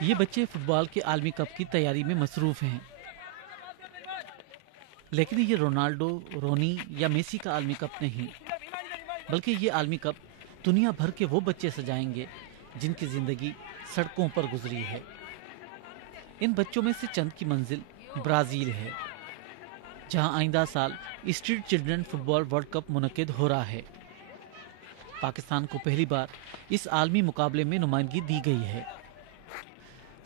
یہ بچے فٹ بال کے عالمی کپ کی تیاری میں مصروف ہیں، لیکن یہ رونالڈو، رونی یا میسی کا عالمی کپ نہیں، بلکہ یہ عالمی کپ دنیا بھر کے وہ بچے سجائیں گے جن کی زندگی سڑکوں پر گزری ہے۔ ان بچوں میں سے چند کی منزل برازیل ہے، جہاں آئندہ سال اسٹریٹ چلڈرن فٹ بال ورلڈ کپ منعقد ہو رہا ہے۔ پاکستان کو پہلی بار اس عالمی مقابلے میں نمائندگی دی گئی ہے۔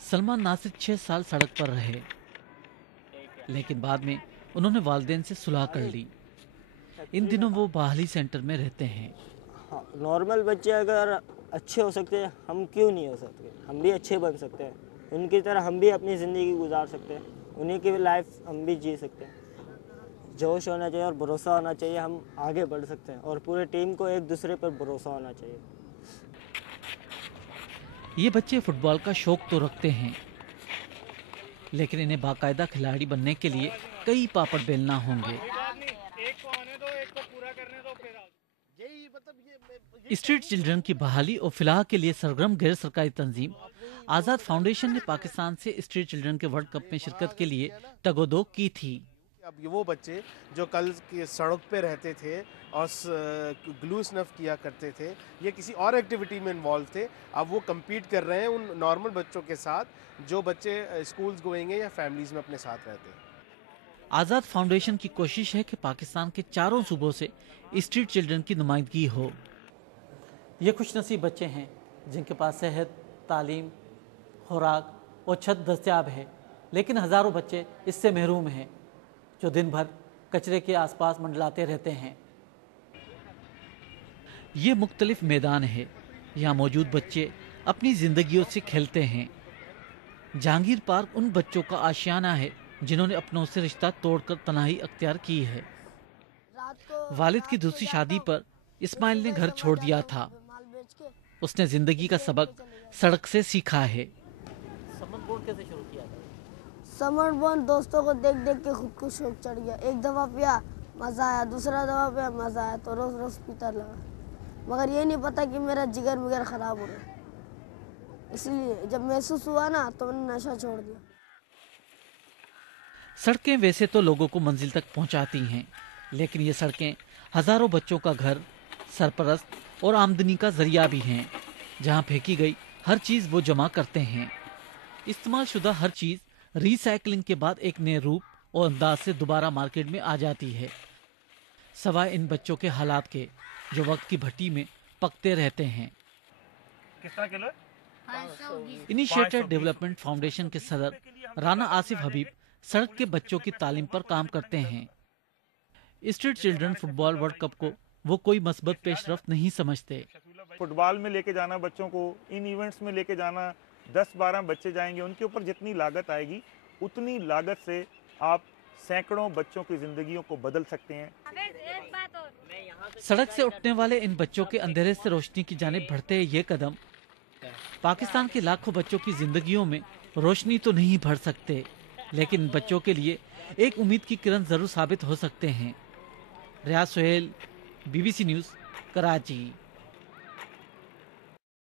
سلمان ناصر 6 سال سڑک پر رہے، لیکن بعد میں انہوں نے والدین سے صلح کر لی۔ ان دنوں وہ بحالی سینٹر میں رہتے ہیں۔ نارمل بچے اگر اچھے ہو سکتے ہیں، ہم کیوں نہیں ہو سکتے؟ ہم بھی اچھے بن سکتے ہیں، ان کی طرح ہم بھی اپنی زندگی گزار سکتے ہیں، انہیں کی لائف ہم بھی جی سکتے ہیں۔ جوش ہونا چاہیے اور بھروسہ ہونا چاہیے، ہم آگے بڑھ سکتے ہیں، اور پورے ٹیم کو ایک دوسرے پر بھروسہ ہونا چاہیے۔ یہ بچے فٹ بال کا شوق تو رکھتے ہیں، لیکن انہیں باقاعدہ کھلاڑی بننے کے لیے کئی پاپڑ بیلنا ہوں گے۔ اسٹریٹ چلڈرن کی بحالی اور فلاح کے لیے سرگرم غیر سرکاری تنظیم آزاد فاؤنڈیشن نے پاکستان سے اسٹریٹ چلڈرن کے ورلڈ کپ میں شرکت کے لیے تگ و دو کی تھی۔ اب وہ بچے جو کل سڑک پہ رہتے تھے اور گلو سنف کیا کرتے تھے، یہ کسی اور ایکٹیویٹی میں انوالو تھے، اب وہ کمپیٹ کر رہے ہیں ان نارمل بچوں کے ساتھ جو بچے اسکولز گوئنگ ہیں یا فیملیز میں اپنے ساتھ رہتے ہیں۔ آزاد فاؤنڈیشن کی کوشش ہے کہ پاکستان کے چاروں صوبوں سے اسٹریٹ چلڈرن کی نمائندگی ہو۔ یہ خوش نصیب بچے ہیں جن کے پاس صحت، تعلیم، خوراک اور چھت دستیاب ہے، لیکن ہزاروں بچے اس سے محروم ہیں جو دن بھر کچرے کے آس پاس منڈلاتے رہتے ہیں۔ یہ مختلف میدان ہے، یہاں موجود بچے اپنی زندگیوں سے کھیلتے ہیں۔ جہانگیر پارک ان بچوں کا آشیانہ ہے جنہوں نے اپنوں سے رشتہ توڑ کر تنہائی اختیار کی ہے۔ والد کی دوسری شادی پر اسماعیل نے گھر چھوڑ دیا تھا۔ اس نے زندگی کا سبق سڑک سے سیکھا ہے۔ سمر بورڈ کیسے شروع کیا تھا؟ سمر بورڈ دوستوں کو دیکھ دیکھ کے خود کو شوق چڑھ گیا۔ ایک دفعہ پیا، مزہ آیا، دوسرا دفعہ پیا، مزہ آیا، تو روز روز پیتا لگا، مگر یہ نہیں پتا کہ میرا جگر مگر خراب ہو رہا ہے۔ اس لیے جب محسوس ہوا نا تو میں نے نشہ چھوڑ دیا۔ سڑکیں ویسے تو لوگوں کو منزل تک پہنچاتی ہیں، لیکن یہ سڑکیں ہزاروں بچوں کا گھر، سرپرست اور آمدنی کا ذریعہ بھی ہیں۔ جہاں پھینکی گئی ہر چیز وہ جمع کرتے ہیں۔ استعمال شدہ ہر چیز ری سائیکلنگ کے بعد ایک نئے روپ اور انداز سے دوبارہ مارکیٹ میں آ جاتی ہے، سوائے ان بچوں کے حالات کے جو وقت کی بھٹی میں پکتے رہتے ہیں۔ کتنا کلو؟ انیشیٹر ڈیولپمنٹ فاؤنڈیشن کے صدر رانا آصف حبیب سڑک کے بچوں کی تعلیم پر کام کرتے ہیں۔ اسٹریٹ چلڈرن فٹ بال ورلڈ کپ کو وہ کوئی مثبت پیش رفت نہیں سمجھتے۔ فٹ بال میں لے کے جانا بچوں کو، ان ایونٹس میں لے کے جانا، 10-12 بچے جائیں گے، ان کے اوپر جتنی لاگت آئے گی اتنی لاگت سے آپ سینکڑوں بچوں کی زندگیوں کو بدل سکتے ہیں۔ سڑک سے اٹھنے والے ان بچوں کے اندھیرے سے روشنی کی جانب بڑھتے یہ قدم پاکستان کے لاکھوں بچوں کی زندگیوں میں روشنی تو نہیں بھر سکتے، لیکن ان بچوں کے لیے ایک امید کی کرن ضرور ثابت ہو سکتے ہیں۔ ریاض سہیل، BBC نیوز، کراچی۔